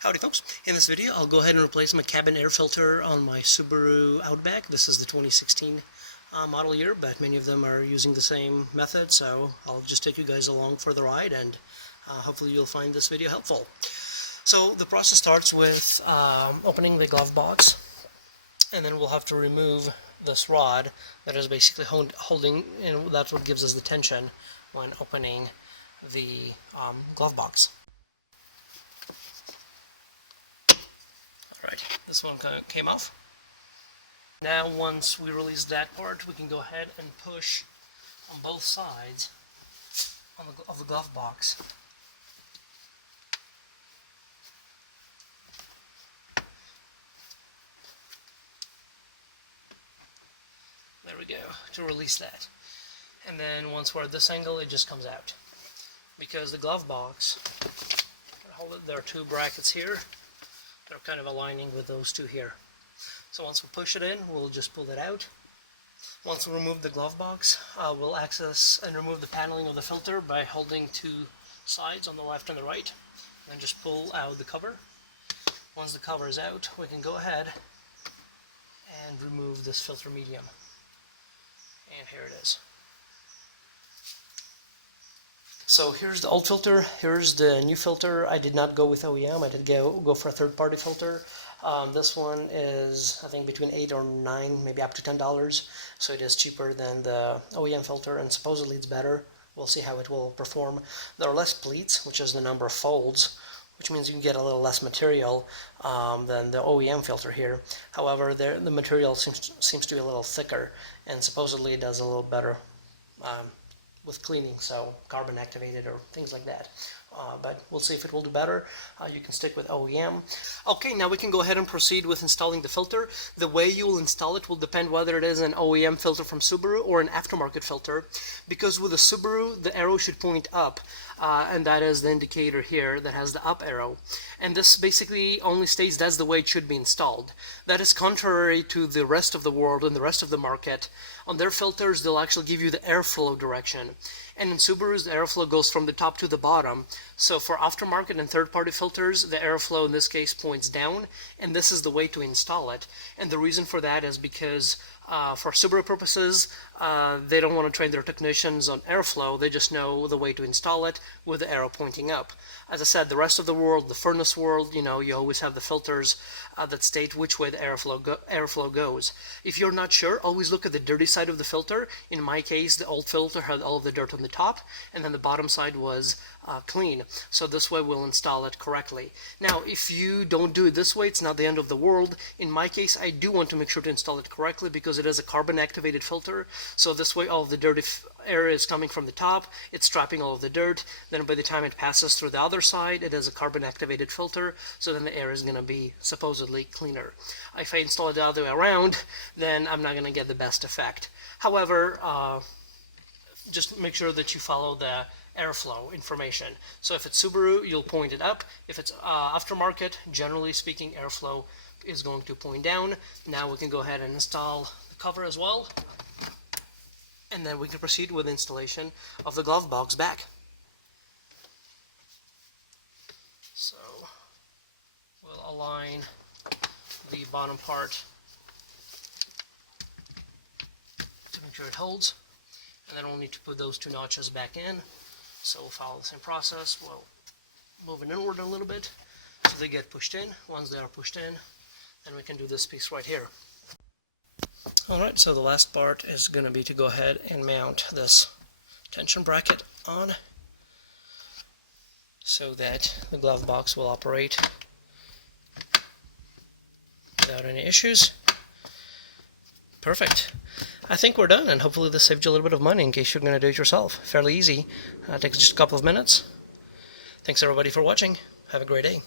Howdy folks, in this video I'll go ahead and replace my cabin air filter on my Subaru Outback. This is the 2016 model year, but many of them are using the same method, so I'll just take you guys along for the ride, and hopefully you'll find this video helpful. So the process starts with opening the glove box, and then we'll have to remove this rod that is basically holding, and that's what gives us the tension when opening the glove box. Right, this one came off. Now once we release that part, we can go ahead and push on both sides of the glove box. There we go, to release that. And then once we're at this angle, it just comes out. Because the glove box, there are two brackets here. They're kind of aligning with those two here. So once we push it in, we'll just pull it out. Once we remove the glove box, we'll access and remove the paneling of the filter by holding two sides on the left and the right. Then just pull out the cover. Once the cover is out, we can go ahead and remove this filter medium. And here it is. So here's the old filter, here's the new filter. I did not go with OEM, I did go for a third-party filter. This one is, I think, between $8 or $9, maybe up to $10, so it is cheaper than the OEM filter, and supposedly it's better. We'll see how it will perform. There are less pleats, which is the number of folds, which means you can get a little less material than the OEM filter here. However, the material seems to be a little thicker, and supposedly it does a little better with cleaning, so carbon activated or things like that. But we'll see if it will do better. You can stick with OEM. Okay, now we can go ahead and proceed with installing the filter. The way you will install it will depend whether it is an OEM filter from Subaru or an aftermarket filter, because with a Subaru the arrow should point up, and that is the indicator here that has the up arrow, and this basically only states that's the way it should be installed. That is contrary to the rest of the world and the rest of the market. On their filters they'll actually give you the airflow direction, and in Subarus the airflow goes from the top to the bottom. So for aftermarket and third-party filters, the airflow in this case points down, and this is the way to install it. And the reason for that is because for Subaru purposes, they don't want to train their technicians on airflow, they just know the way to install it with the arrow pointing up. As I said, the rest of the world, the furnace world, you know, you always have the filters that state which way the airflow goes. If you're not sure, always look at the dirty side of the filter. In my case, the old filter had all of the dirt on the top, and then the bottom side was clean. So this way we'll install it correctly. Now, if you don't do it this way, it's not the end of the world. In my case, I do want to make sure to install it correctly because it is a carbon activated filter. So this way all of the dirty air is coming from the top, it's trapping all of the dirt, then by the time it passes through the other side, it is a carbon activated filter, so then the air is going to be supposedly cleaner. If I install it the other way around, then I'm not going to get the best effect. However, just make sure that you follow the airflow information. So if it's Subaru, you'll point it up. If it's aftermarket, generally speaking, airflow is going to point down. Now we can go ahead and install the cover as well, and then we can proceed with installation of the glove box back. So we'll align the bottom part to make sure it holds, and then we'll need to put those two notches back in. So we'll follow the same process. We'll move it inward a little bit so they get pushed in. Once they are pushed in, then we can do this piece right here. Alright, so the last part is going to be to go ahead and mount this tension bracket on so that the glove box will operate without any issues. Perfect. I think we're done, and hopefully this saved you a little bit of money in case you're going to do it yourself. Fairly easy. Takes just a couple of minutes. Thanks everybody for watching. Have a great day.